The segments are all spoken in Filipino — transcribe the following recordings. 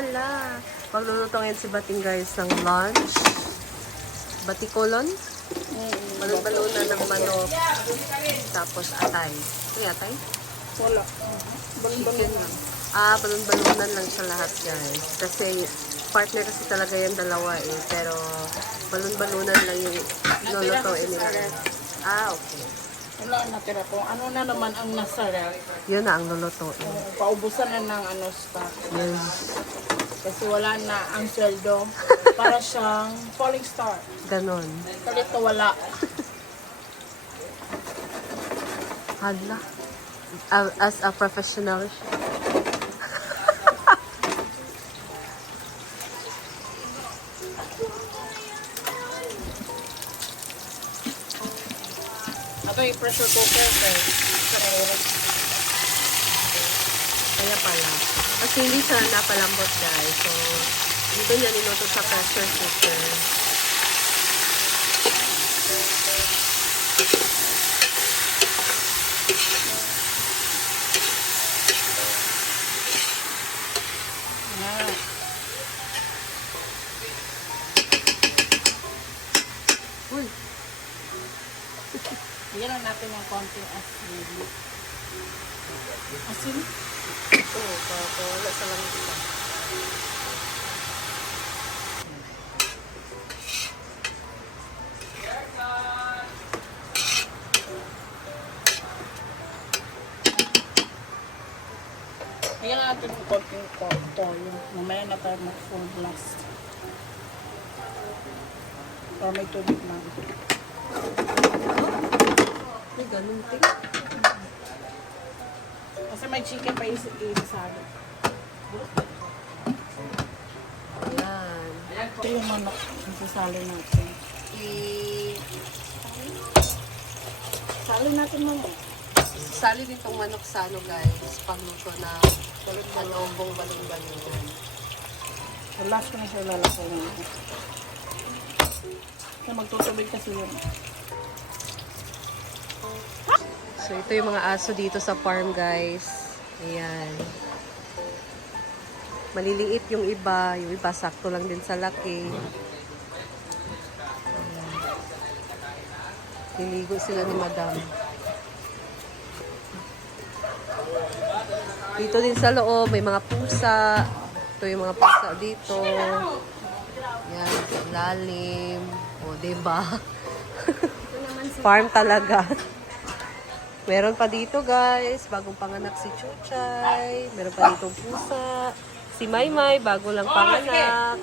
Hala! Magluluto ngayon si Bating guys ng lunch. Batikolon. Balon-balunan ng manok. Tapos atay. Ito atay? Wala. Chicken lang. Balon-balunan lang siya lahat guys. Kasi partner kasi talaga yung dalawa eh. Pero balon-balunan lang yung lulutuin nila. Okay. Wala natira ko. Ano na naman ang nasarap? Yun na ang lulutuin. Paubusan na ng stock. Yes. Kasi wala na ang sweldo. Para siyang falling star. Ganon. Kalit na wala. Hala. As a professional siya. Ito yung pressure cooker. Kaya pala. Kasi hindi siya napalambot guys. So, dito niya niluto sa pressure cooker. Uy! Bigyan lang natin ng konting asin. Asin? Oo, wala sa lang ito. Bigyan lang natin ng konting toyo. Mamaya na tayo mag-full blast. Para may tubig na. May ganun ting. Kasi may chicken pa isasali. Ayan. Ito yung manok. Isasali natin. Sali natin manok. Sali din itong manok sa ano guys. Pangluto na adobong balon-balunan. So last ko na siya lalaki na. Kasi magtutubig kasi yun. So, ito yung mga aso dito sa farm, guys. Ayan. Maliliit yung iba. Yung iba, sakto lang din sa laki. Ayan. Niligo sila ni Madam. Dito din sa loob, may mga pusa. Ito yung mga pusa dito. Ayan, sa ilalim. O, diba? Farm talaga. Meron pa dito guys, bagong panganak si Chuchay. Meron pa dito pusa. Si Maymay, bago lang panganak.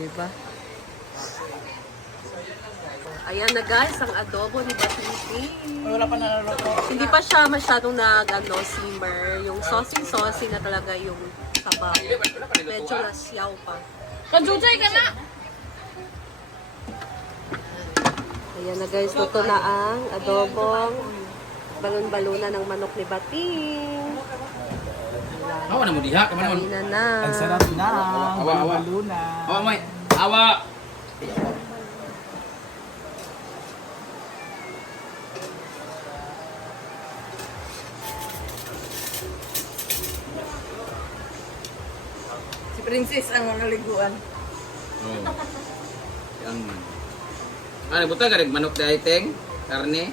Diba? Ayan na guys, ang adobo ni Bating. Wala pa naluluto. Hindi pa siya masyadong simmer. Yung saucy na talaga yung sabaw. Medyo lasyaw pa. Kanjujay ka na! Ayan na guys, luto na ang adobong balon-balunan ng manok ni Bating. Awa na mo diha, kaman mo. Kainan na. Ang sarap na. Awa. Luna. Awa may. Awa. Si Princess ang mga liguan. Oh. Yang ano buta ka manok dahil teng, karne.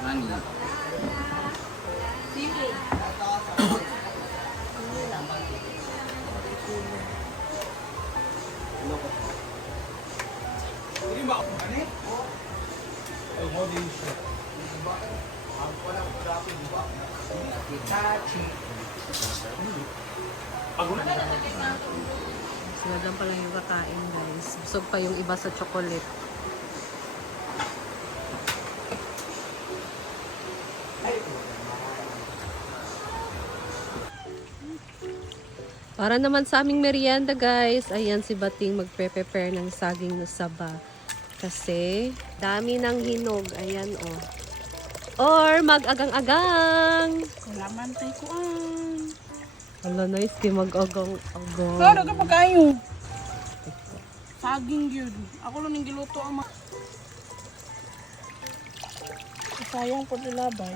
Mani. Sila lang pala yung kakain guys. Busog pa yung iba sa chocolate. Para naman sa aming merienda guys. Ayan si Bating magpre-prepare ng saging na saba. Kasi dami ng hinog. Ayan oh. Or mag-agang-agang. Salaman tayo kuan. Wala na iski mag-agang-agang. Kaya ka pa kayo. Saging yun. Ako lang yung giluto ang sayang po nilabay.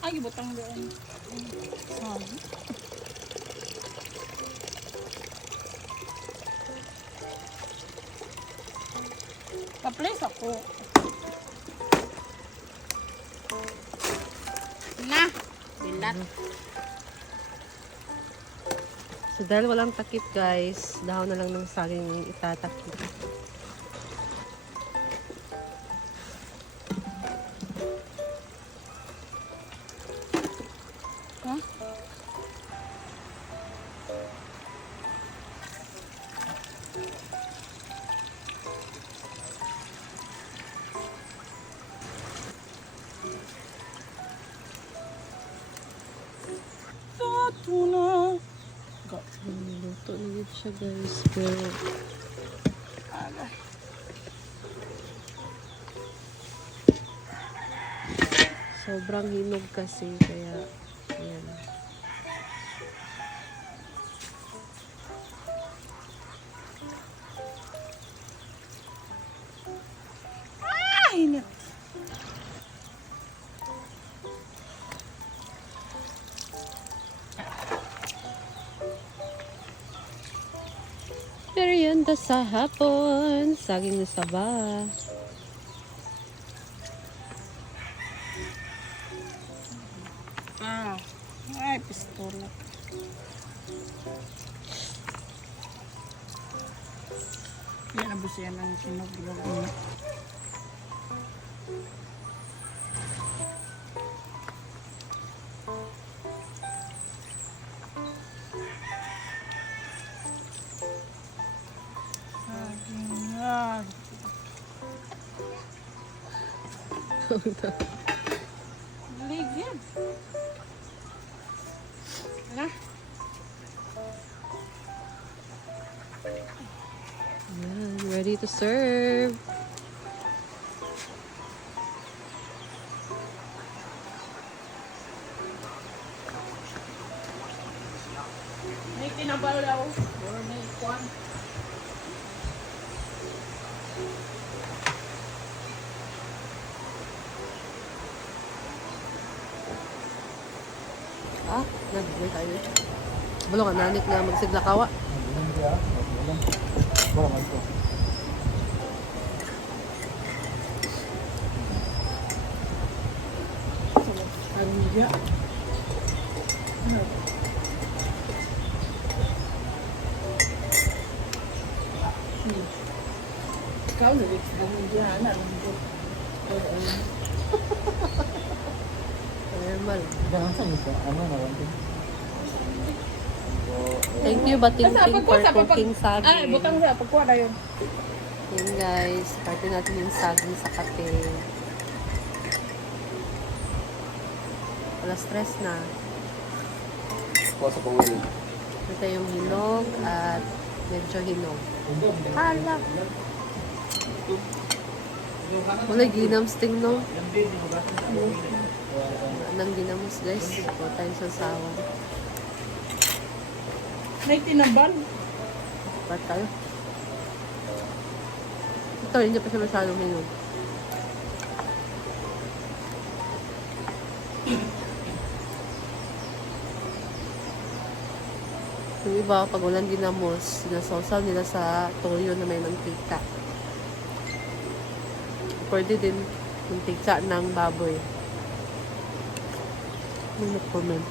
Ay, butang doon. Sabi. Pa-place ako. Na. Bilat. So dahil walang takip guys, dahon na lang ng saging yung itatakip. Ha? Tato na. Luto na yun siya guys, pero sobrang hinog kasi, kaya ayan. Ay, na. Merienda sa hapon, saging na saba. Ah. Ay, pistola. Yan ang busiyan ng sinuglog. Saging. Ligyan. Na. Ayan, ready to serve. May tinabalaw. Or may kwan. Ah, nag-break tayo. Bulo ka nanik na magsiglakawa. Armiga. Ikaw na rin. Armiga. Armiga. Normal. Jangan sampai ke ano na lang din. Thank you, Bating Basta, King, pagkuha for sa papag- cooking saging. Ay, butang na. Pagkuha na yun. Yun guys, parte natin yung saging sa kape. Wala stress na. Kuha sa pawili. Ito yung hinog at medyo hinog. Hala! Wala ginams ting no? Anong ginamos guys? Ito tayo sa sawa. May tinabal. Ba't tayo? Ito, hindi pa siya masyadong hinog. Yung iba, pag walang ginamos, sinasawsaw nila sa toyo na may mantika. Pwede din mantika ng baboy. May nag-comment.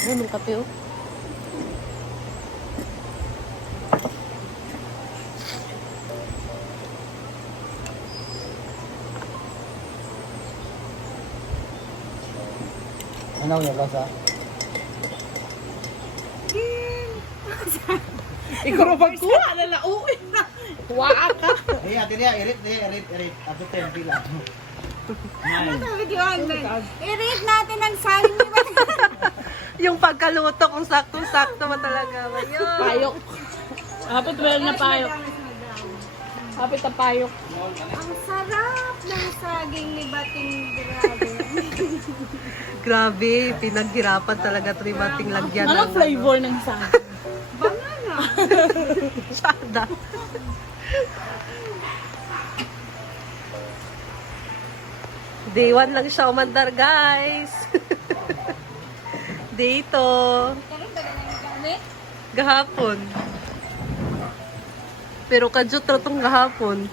Ano ng kape oh? Ano yung lasa? Ikaw pagkuha na lauwi na. Waa ka. Iya, tira, irit. Ato 10 pila. Videoan din. I-rate natin ang saging ni Yung pagkaluto, kung saktong-sakto ba talaga. Ayun. Payok. Hapit well na payok. Hapit na payok. Ang sarap ng saging ni Bating Grabe. Grabe, pinaghirapan talaga ito ni Bating lagyan ng Anong flavor ng saging? Banana. Sada. Day 1 lang siya umandar, guys. Dito. Karoon ba na yung gamit? Gahapon. Pero kadyot ra tong gahapon.